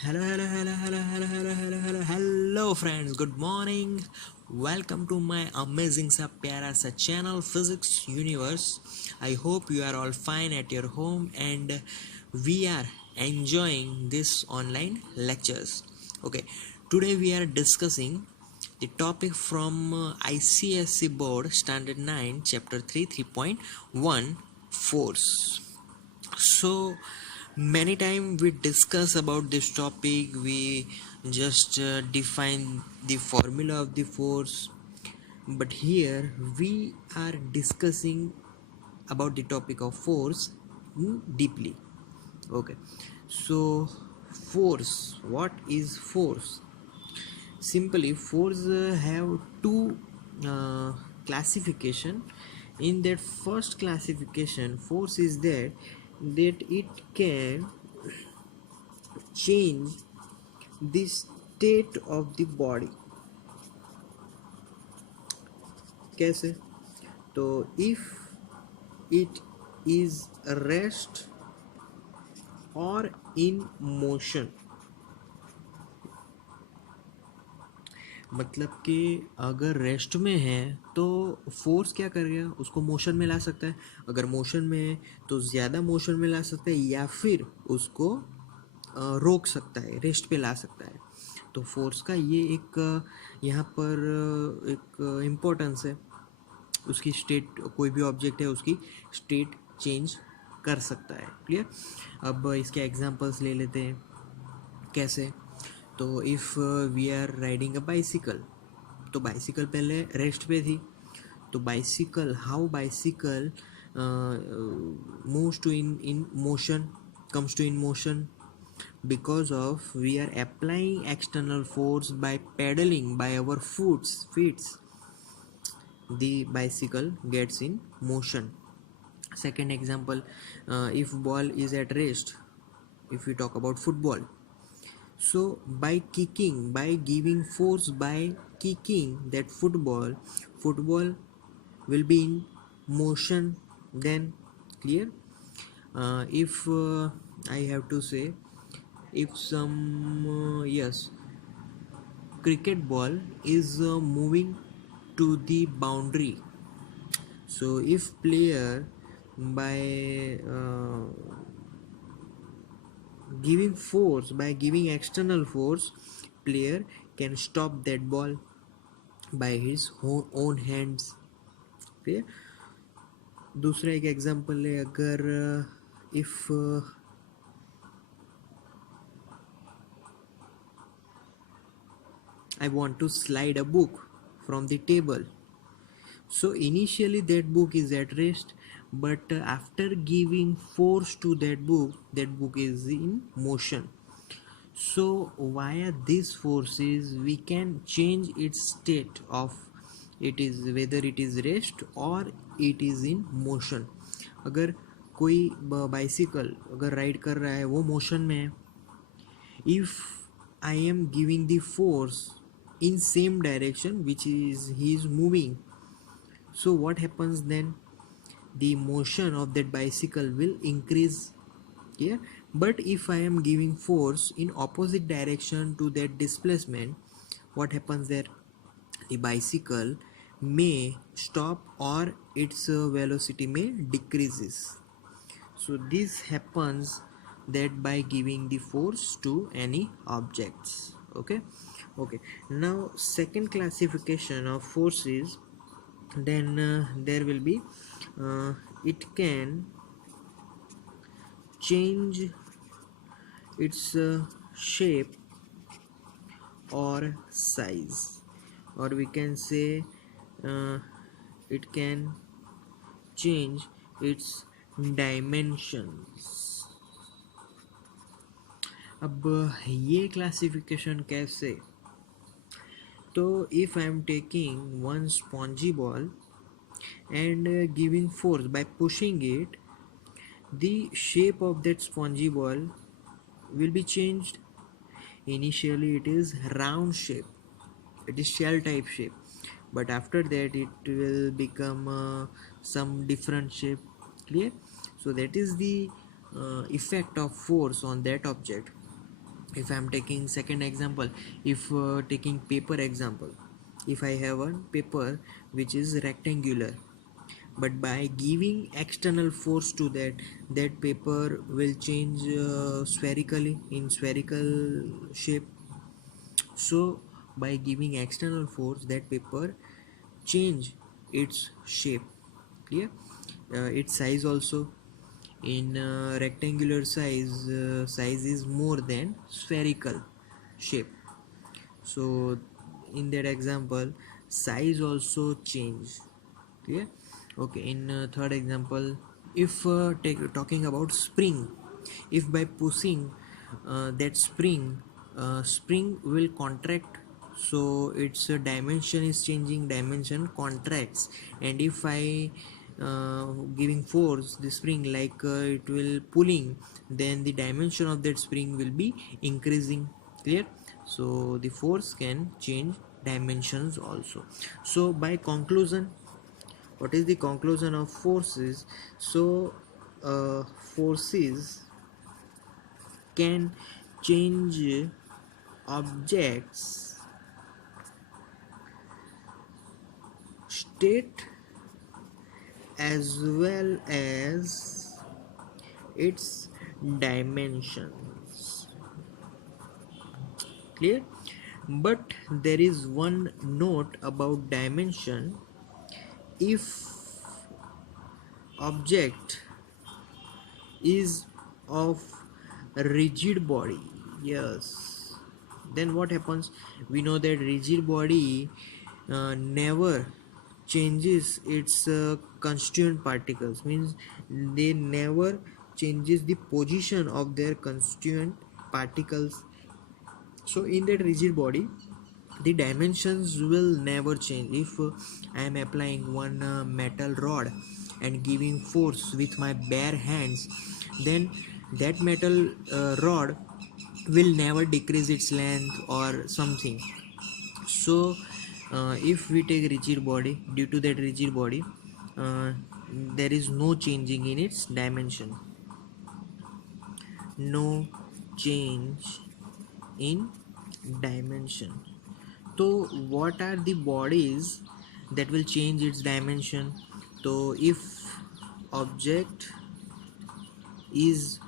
Hello friends, good morning. Welcome to my amazing सा प्यारा सा channel Physics Universe. I hope you are all fine at your home and we are enjoying this online lectures. Okay, today we are discussing the topic from ICSE board standard 9 chapter 3 3.1 force. So many time we discuss about this topic, we just define the formula of the force, but here we are discussing about the topic of force deeply. Okay, so force, what is force? Simply force have two uh, classification. In that first classification, force is that it can change the state of the body. कैसे? तो if it is rest or in motion, मतलब कि अगर rest में है तो force क्या करेगा, उसको मोशन में ला सकता है. अगर मोशन में है तो ज़्यादा मोशन में ला सकता है या फिर उसको रोक सकता है, रेस्ट पे ला सकता है. तो फोर्स का ये एक यहाँ पर एक इम्पोर्टेंस है. उसकी स्टेट, कोई भी ऑब्जेक्ट है उसकी स्टेट चेंज कर सकता है. क्लियर? अब इसके एग्जांपल्स ले लेते हैं. कैसे? तो if we are riding a bicycle, तो बाइसिकल पहले रेस्ट पे थी. तो bicycle, how bicycle moves to in motion, comes to in motion because of we are applying external force by pedaling by our feet. The bicycle gets in motion. Second example, if ball is at rest, if we talk about football, so by kicking, by giving force, by kicking that football will be in motion then. Clear? If I have to say, if some yes, cricket ball is moving to the boundary, so if player by giving force, by giving external force, player can stop that ball by his own hands. Okay? दूसरा एक example है, अगर if I want to slide a book from the table, so initially that book is at rest, but after giving force to that book is in motion. So via these forces we can change its state of, it is whether it is rest or it is in motion. अगर कोई bicycle अगर ride कर रहा है, वो motion में है, if I am giving the force in same direction which is he is moving, so what happens then? The motion of that bicycle will increase. Yeah, but if I am giving force in opposite direction to that displacement, what happens there? The bicycle may stop or its velocity may decreases. So this happens that by giving the force to any objects. Okay. Now second classification of forces, then there will be it can change its shape or size, or we can say it can change its dimensions. अब ये classification कैसे? तो if I am taking one spongy ball and giving force by pushing it, the shape of that spongy ball will be changed. Initially it is round shape, it is shell type shape, but after that it will become some different shape. Clear? So that is the effect of force on that object. If I am taking second example, if taking paper example, if I have a paper which is rectangular, but by giving external force to that paper will change spherically in spherical shape. So by giving external force, that paper change its shape. Clear? Its size also. In rectangular size is more than spherical shape. So in that example, size also change. Clear? Okay. In third example, if talking about spring, if by pushing that spring will contract, so its dimension is changing, dimension contracts. And if I giving force the spring, like it will pulling, then the dimension of that spring will be increasing. Clear? So the force can change dimensions also. So by conclusion, what is the conclusion of forces? So forces can change objects state as well as its dimensions. Clear? But there is one note about dimension. If object is of rigid body, yes, then what happens? We know that rigid body never changes its constituent particles, means they never changes the position of their constituent particles. So in that rigid body, the dimensions will never change. If I am applying one metal rod and giving force with my bare hands, then that metal rod will never decrease its length or something. So if we take rigid body, due to that rigid body, uh, there is no changing in its dimension, no change in dimension. So what are the bodies that will change its dimension? So if object is